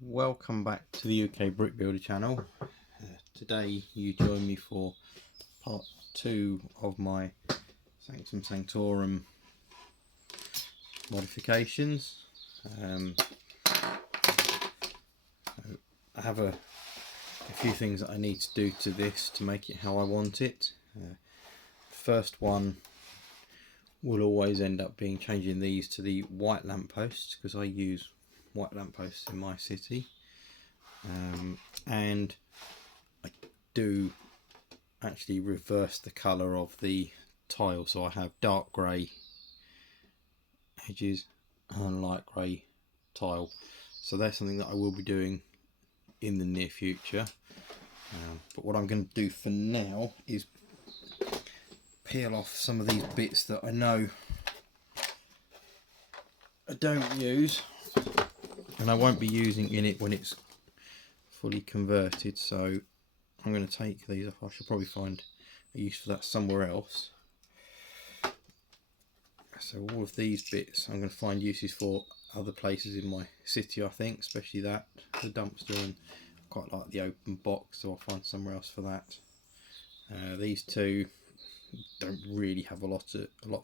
Welcome back to the UK Brick Builder channel. Today you join me for part 2 of my sanctum sanctorum modifications. I have a few things that I need to do to this to make it how I want it. First one will always end up being changing these to the white lampposts, because I use white lampposts in my city, and I do actually reverse the colour of the tile, so I have dark grey edges and light grey tile. So that's something that I will be doing in the near future, but what I'm going to do for now is peel off some of these bits that I know I don't use, and I won't be using in it when it's fully converted. So I'm going to take these off. I should probably find a use for that somewhere else. So all of these bits I'm going to find uses for other places in my city, I think, especially that, the dumpster, and quite like the open box, so I'll find somewhere else for that. These two don't really have a lot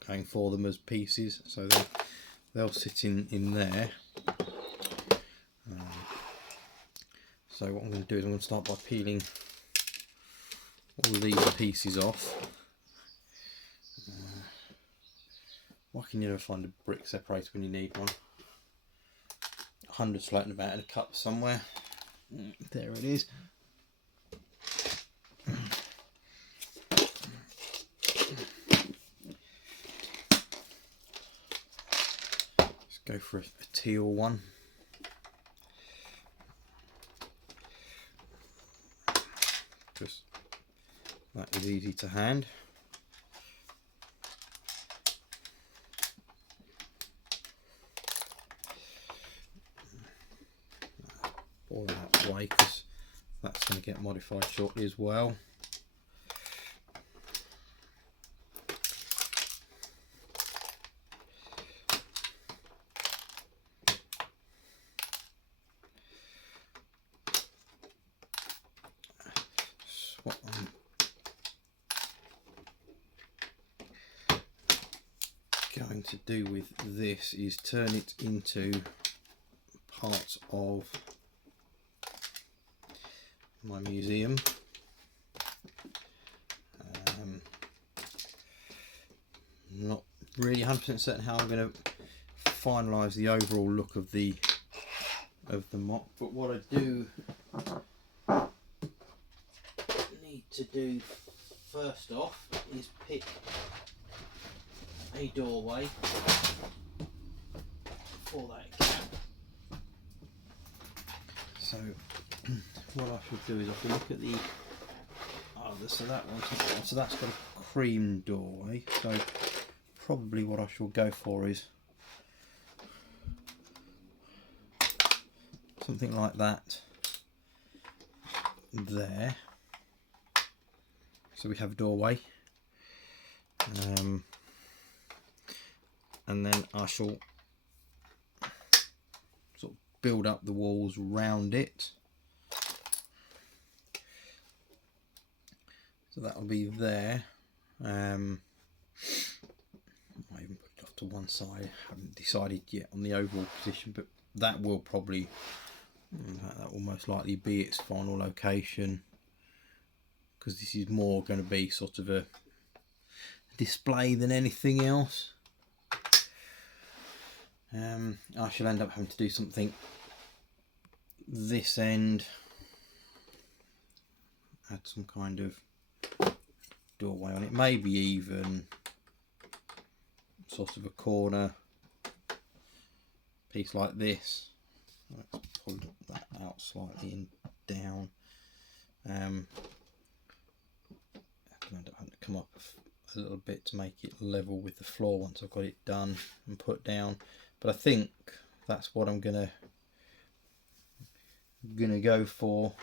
going for them as pieces, so they'll sit in there. So what I'm going to do is I'm going to start by peeling all of these pieces off. Why can you never find a brick separator when you need one? 100's floating about in a cup somewhere. There it is. Let's go for a teal one. Because that is easy to hand. All that way, because that's going to get modified shortly as well. What I'm going to do with this is turn it into part of my museum. Not really 100% certain how I'm going to finalise the overall look of the mop, but what I do need to do first off is pick a doorway for that gap. So what I should do is I can look at the so that's got a cream doorway, so probably what I shall go for is something like that there. So we have a doorway, and then I shall sort of build up the walls round it. So that will be there. I might even put it off to one side. I haven't decided yet on the overall position, but that will probably, that will most likely be its final location, because this is more going to be sort of a display than anything else. I shall end up having to do something this end, add some kind of doorway on it, maybe even sort of a corner piece like this. Let's pull that out slightly and down. I can end up having to come up a little bit to make it level with the floor once I've got it done and put down, but I think that's what I'm gonna go for,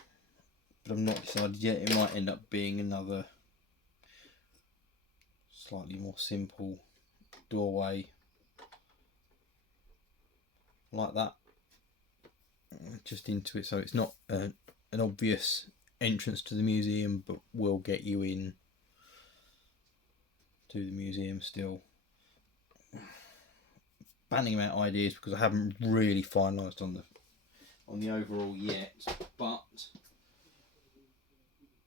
but I'm not decided yet. It might end up being another slightly more simple doorway like that. just into it, so it's not an obvious entrance to the museum, but will get you in to the museum still. Banning out ideas because I haven't really finalised on the overall yet, but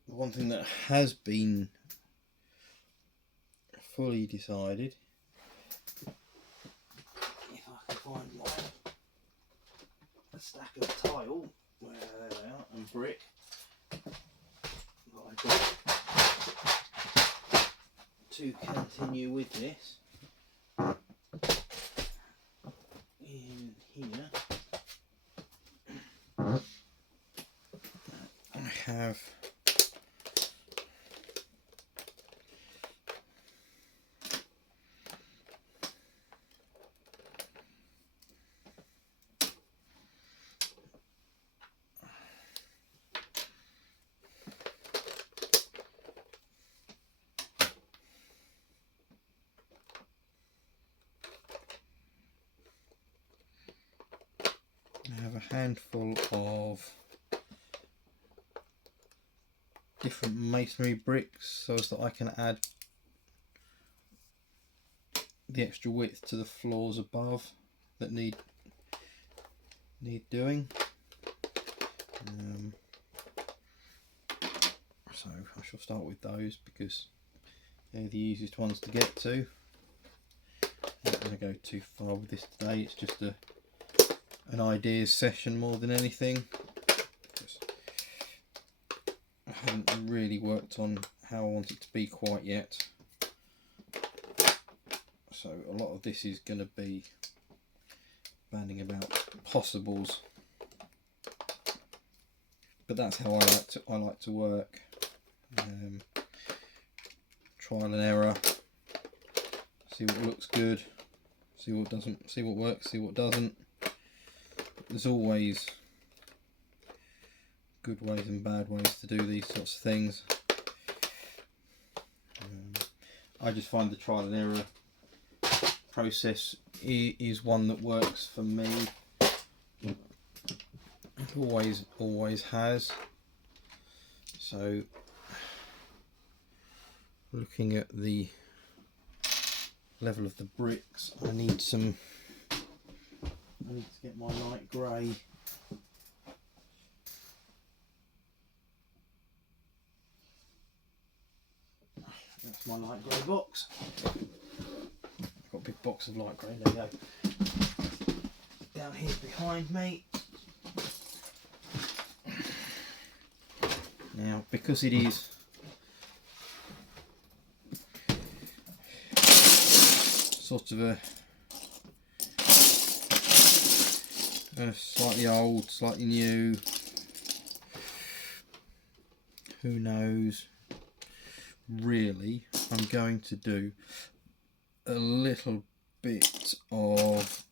one thing that has been fully decided, if I can find a stack of tile, where they are, and brick that I've got to continue with this in here. I have a handful of different masonry bricks so as that I can add the extra width to the floors above that need doing. So I shall start with those because they're the easiest ones to get to. I'm not going to go too far with this today, it's just an ideas session more than anything. I haven't really worked on how I want it to be quite yet, so a lot of this is going to be banding about possibles, but that's how I like to work. Trial and error, see what looks good, see what doesn't, see what works, see what doesn't. There's always good ways and bad ways to do these sorts of things. I just find the trial and error process is one that works for me. It always has. So looking at the level of the bricks, I need to get my light grey. That's my light grey box. I've got a big box of light grey, there you go. Down here behind me. Now, because it is sort of a slightly old, slightly new, who knows, really, I'm going to do a little bit of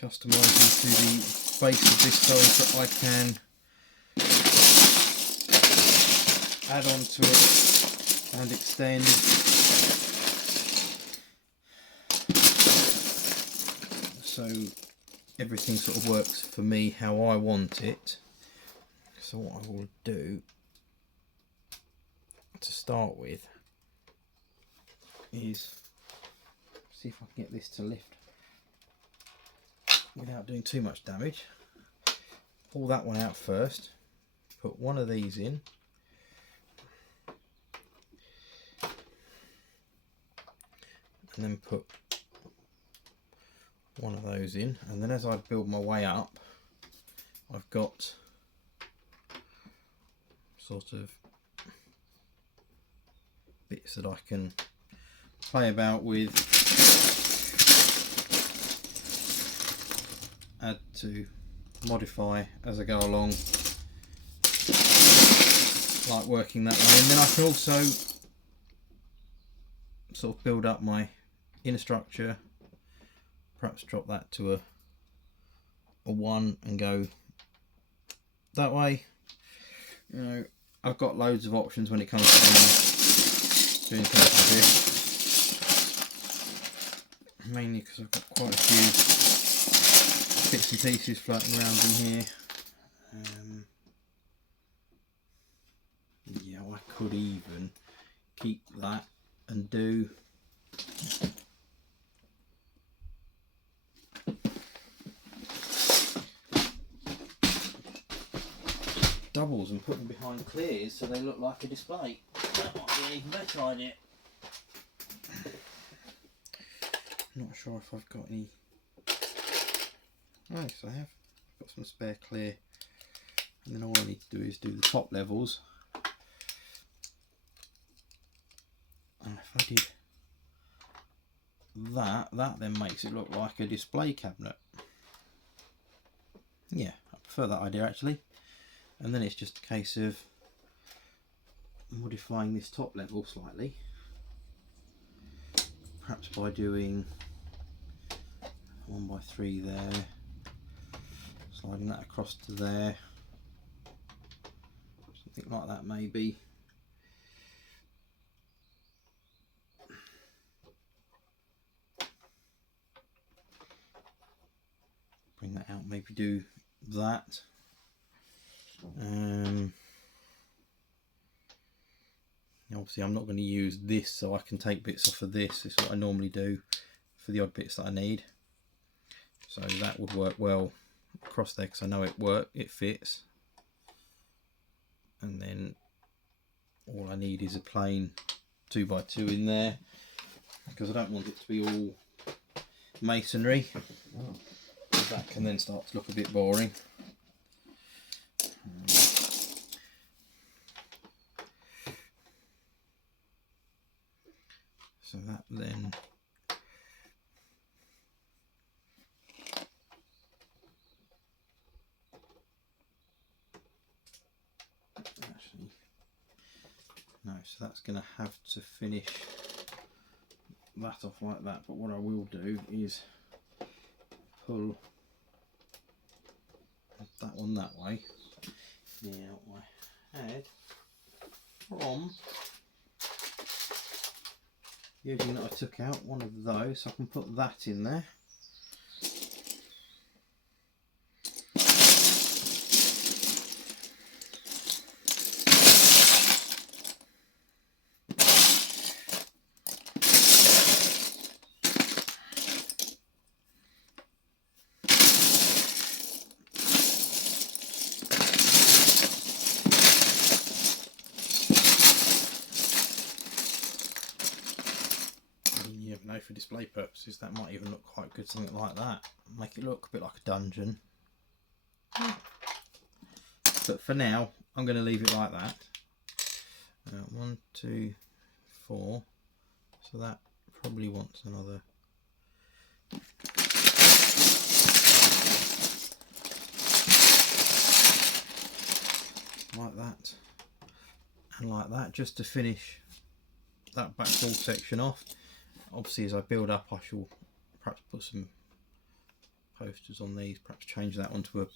customising to the base of this so that I can add on to it and extend. So everything sort of works for me how I want it. So what I will do to start with is see if I can get this to lift without doing too much damage. Pull that one out first, put one of these in, and then put one of those in, and then as I build my way up, I've got sort of bits that I can play about with, add to, modify as I go along, like working that way. And then I can also sort of build up my inner structure, perhaps drop that to a 1 and go that way. You know, I've got loads of options when it comes to doing things like this, mainly because I've got quite a few bits and pieces floating around in here. Yeah, I could even keep that and do doubles and put them behind clears so they look like a display. That might be an even better idea. Not sure if I've got any. Oh, yes, I have. I've got some spare clear, and then all I need to do is do the top levels. And if I did that, that then makes it look like a display cabinet. Yeah, I prefer that idea actually. And then it's just a case of modifying this top level slightly, perhaps by doing 1x3 there, sliding that across to there, something like that maybe. Bring that out, maybe do that. Obviously I'm not going to use this, so I can take bits off of this. This is what I normally do for the odd bits that I need. So that would work well across there because I know it fits. And then all I need is a plain 2x2 in there, because I don't want it to be all masonry. That can then start to look a bit boring. So that then actually no, so that's going to have to finish that off like that, but what I will do is pull that one that way. Now I had from using that I took out one of those, so I can put that in there. For display purposes, that might even look quite good, something like that. Make it look a bit like a dungeon. But for now, I'm going to leave it like that. 1, 2, 4. So that probably wants another. Like that. And like that, just to finish that back wall section off. Obviously, as I build up, I shall perhaps put some posters on these, perhaps change that onto a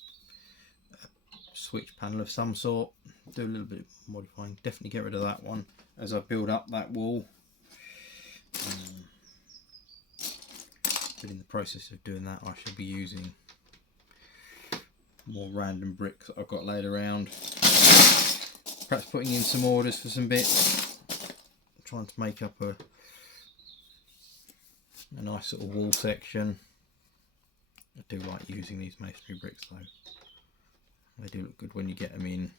switch panel of some sort, do a little bit of modifying, definitely get rid of that one as I build up that wall. But in the process of doing that, I shall be using more random bricks that I've got laid around, perhaps putting in some orders for some bits, trying to make up a nice sort of wall section. I do like using these masonry bricks though. They do look good when you get them in.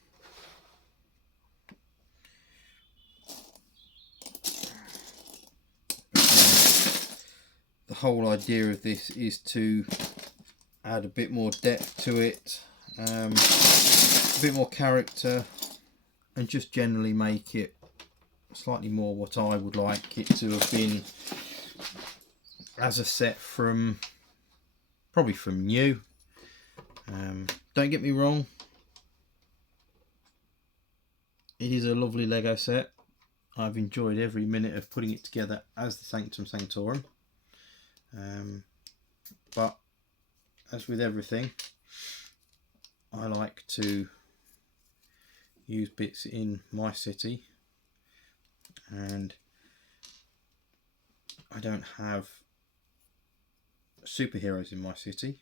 The whole idea of this is to add a bit more depth to it, a bit more character, and just generally make it slightly more what I would like it to have been as a set from probably from new. Don't get me wrong, it is a lovely Lego set. I've enjoyed every minute of putting it together as the Sanctum Sanctorum, but as with everything, I like to use bits in my city, and I don't have superheroes in my city.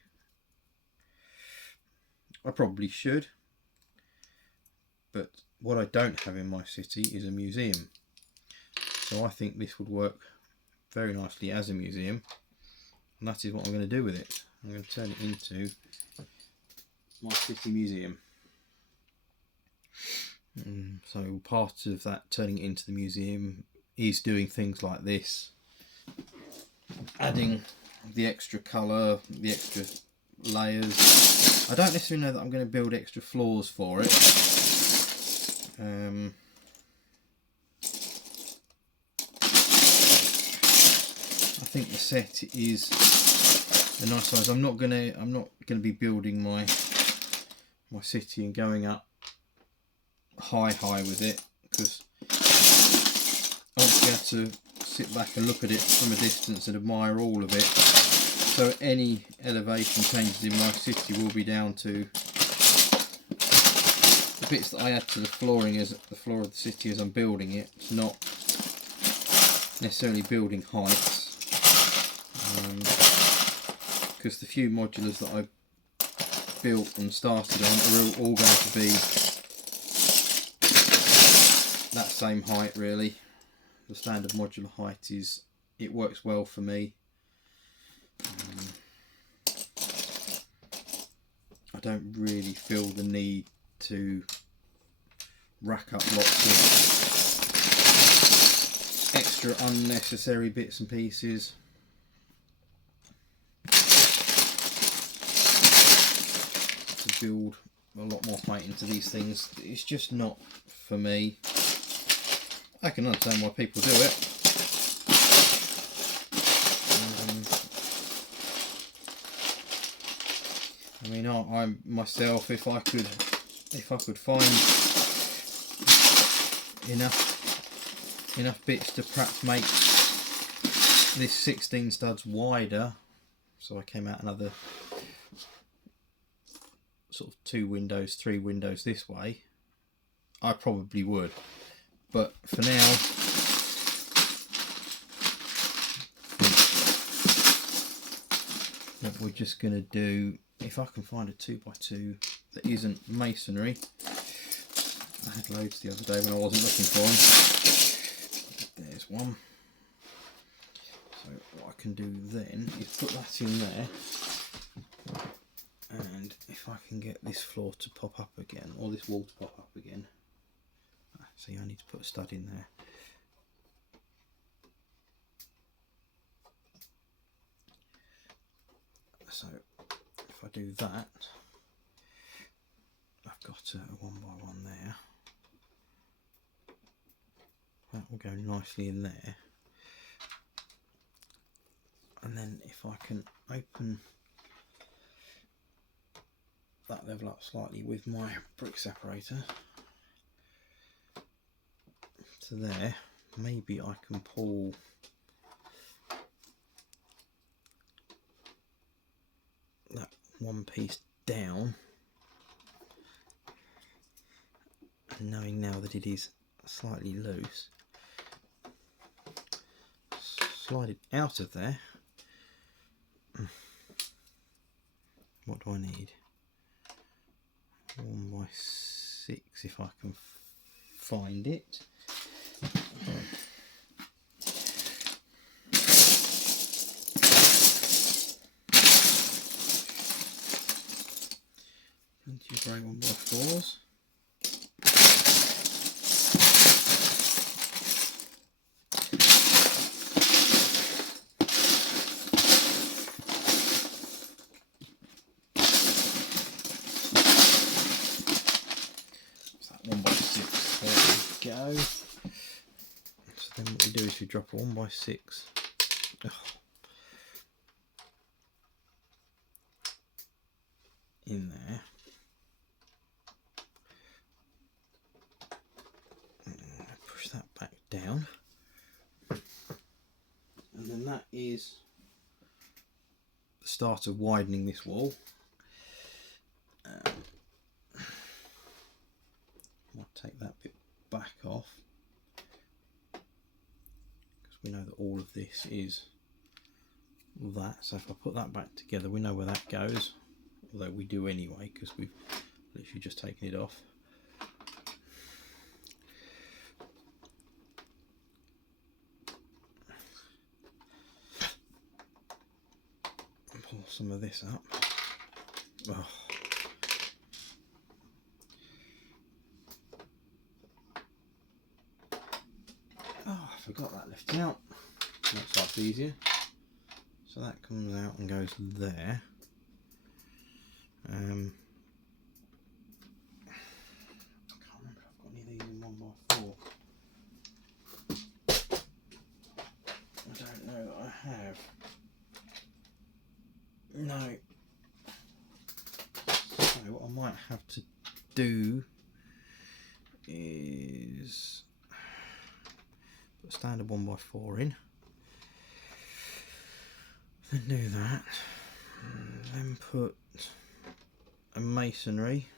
I probably should, but what I don't have in my city is a museum, so I think this would work very nicely as a museum, and that is what I'm going to do with it. I'm going to turn it into my city museum. So part of that turning it into the museum is doing things like this, adding the extra colour, the extra layers. I don't necessarily know that I'm going to build extra floors for it. I think the set is a nice size. I'm not gonna be building my city and going up high with it, because I want to be able to sit back and look at it from a distance and admire all of it. So any elevation changes in my city will be down to the bits that I add to the flooring, as the floor of the city as I'm building it. It's not necessarily building heights, because the few modulars that I built and started on are all going to be that same height really. The standard modular height it works well for me. I don't really feel the need to rack up lots of extra unnecessary bits and pieces. To build a lot more height into these things, it's just not for me. I can understand why people do it. I mean, I myself, if I could find enough bits to perhaps make this 16 studs wider, so I came out another sort of 2 windows, 3 windows this way, I probably would. But for now, what we're just going to do, if I can find a 2x2 that isn't masonry. I had loads the other day when I wasn't looking for them. There's one. So what I can do then is put that in there, and if I can get this floor to pop up again, or this wall to pop up again. See, I need to put a stud in there. So if I do that, I've got a 1x1 there. That will go nicely in there. And then if I can open that level up slightly with my brick separator to there, maybe I can pull that one piece down, and knowing now that it is slightly loose, slide it out of there. What do I need? 1x6 if I can find it. Plenty of grey 1x4s. So then what we do is we drop a 1x6 in there, and push that back down, and then that is the start of widening this wall. I'll take that bit back off, because we know that all of this is that. So if I put that back together, we know where that goes. although we do anyway because we've literally just taken it off. Pull some of this up. Oh. Oh, I forgot that left out. Makes life easier. So that comes out and goes there. I can't remember if I've got any of these in 1x4. I don't know that I have. No. So what I might have to do is put a standard 1x4 in. Then do that. Then put a masonry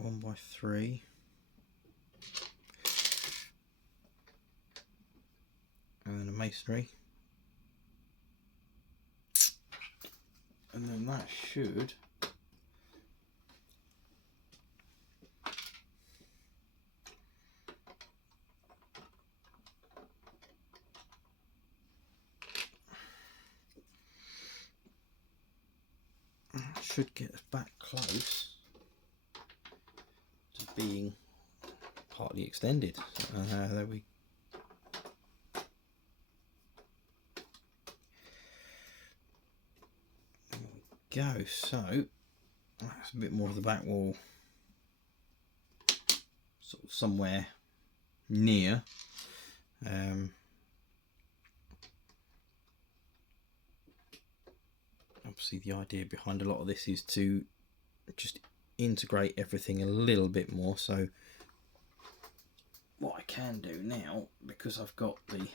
1x3. And then a masonry. And then that should get us back close to being partly extended. There we go. So that's a bit more of the back wall, sort of somewhere near. Obviously the idea behind a lot of this is to just integrate everything a little bit more. So what I can do now, because I've got the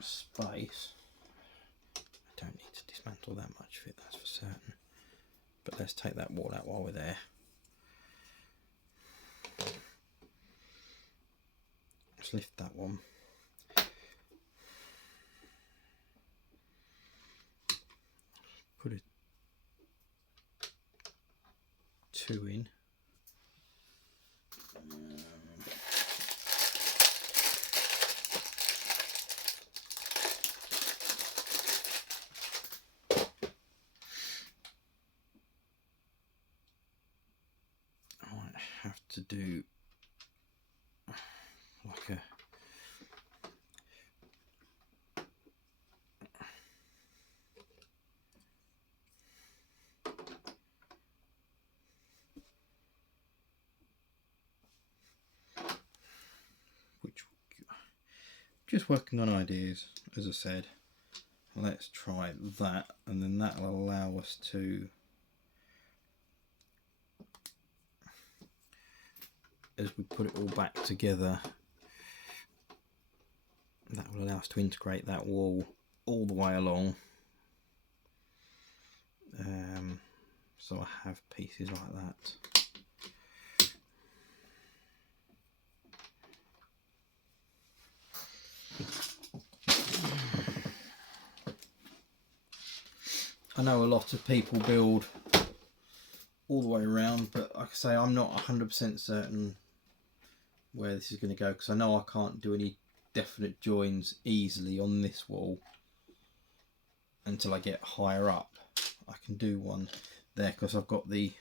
space, I don't need to dismantle that much of it, that's for certain. But let's take that wall out while we're there. Let's lift that one. Put a 2 in. I might have to do like a just working on ideas, as I said. Let's try that, and then that will allow us to, as we put it all back together, that will allow us to integrate that wall all the way along. So I have pieces like that. I know a lot of people build all the way around, but like I say, I'm not 100% certain where this is going to go, because I know I can't do any definite joins easily on this wall until I get higher up. I can do one there because I've got the,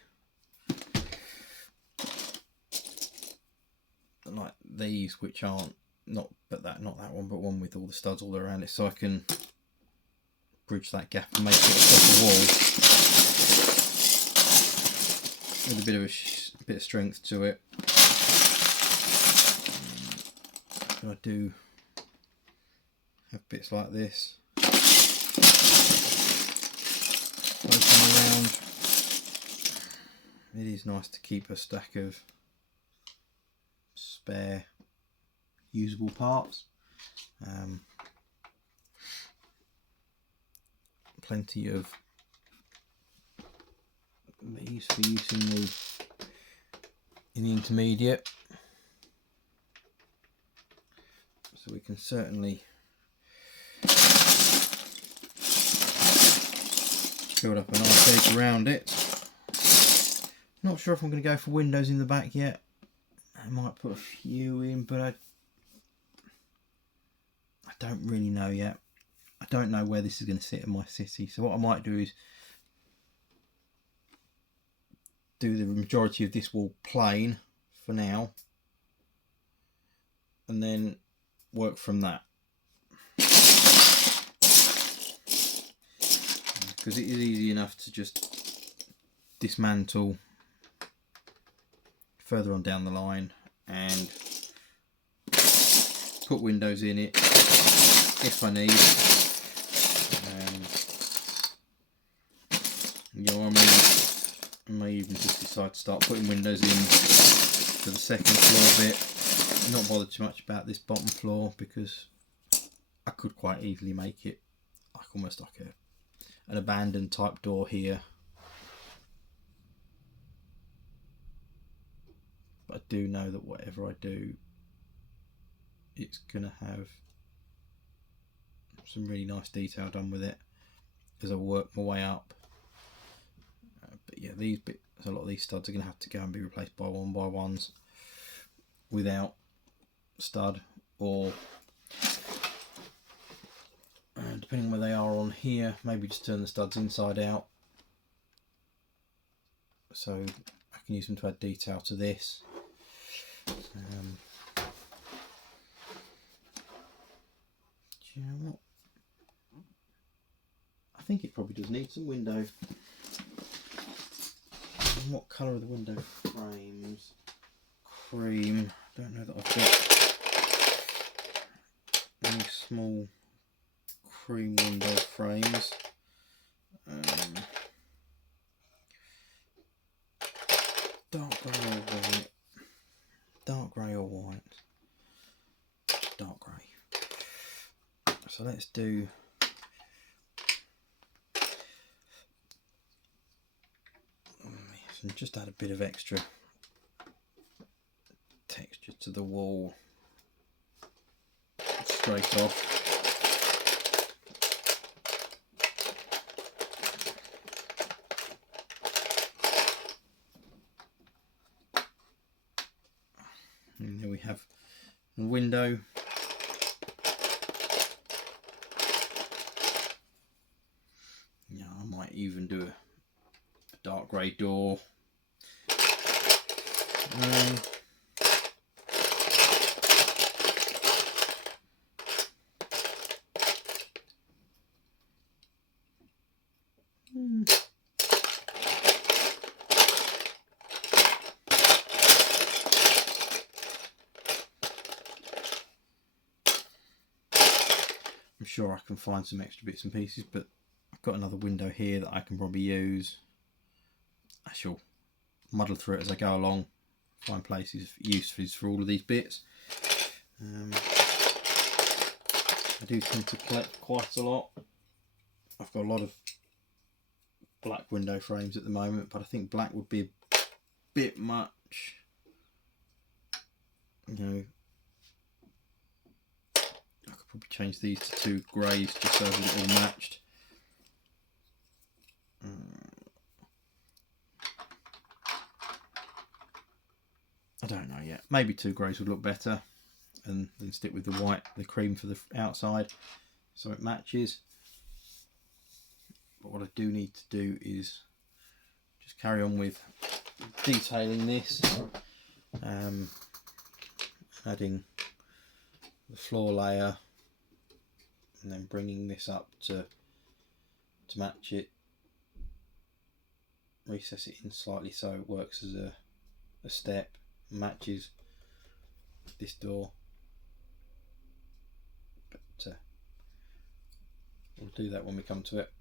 like these, which aren't, not that one, but one with all the studs all around it, so I can bridge that gap and make it a proper wall with a bit of strength to it. I do have bits like this floating around. It is nice to keep a stack of spare usable parts. Plenty of these for use in the intermediate, so we can certainly build up a nice edge around it. Not sure if I'm going to go for windows in the back yet. I might put a few in, but I don't really know yet. I don't know where this is going to sit in my city. So what I might do is do the majority of this wall plain for now, and then work from that. Because it is easy enough to just dismantle further on down the line and put windows in it if I need. You know, I may even just decide to start putting windows in for the second floor bit. Not bother too much about this bottom floor because I could quite easily make it like almost like an abandoned type door here. But I do know that whatever I do, it's gonna have some really nice detail done with it as I work my way up. But yeah, these bits, a lot of these studs are gonna have to go and be replaced by ones without stud, or depending on where they are on here, maybe just turn the studs inside out so I can use them to add detail to this. Do you know what? I think it probably does need some window. What colour are the window frames? Cream. Don't know that I've got any small cream window frames. Dark grey or white? Dark grey or white? Dark grey. So let's do and just add a bit of extra texture to the wall straight off. And there we have a window. Yeah, I might even do a dark grey door. I'm sure I can find some extra bits and pieces, but I've got another window here that I can probably use. I shall muddle through it as I go along, find places uses for all of these bits. I do tend to collect quite a lot. I've got a lot of black window frames at the moment, but I think black would be a bit much. You know, I could probably change these to 2 greys just so that it all matched. I don't know yet. Maybe 2 greys would look better, and then stick with the white, the cream for the outside, so it matches. But what I do need to do is just carry on with detailing this, adding the floor layer, and then bringing this up to match it. Recess it in slightly so it works as a step, matches this door. But we'll do that when we come to it.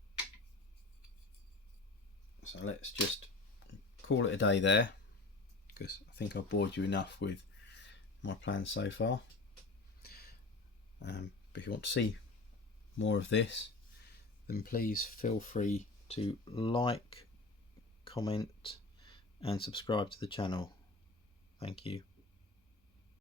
So let's just call it a day there, because I think I've bored you enough with my plans so far. But if you want to see more of this, then please feel free to like, comment and subscribe to the channel. Thank you.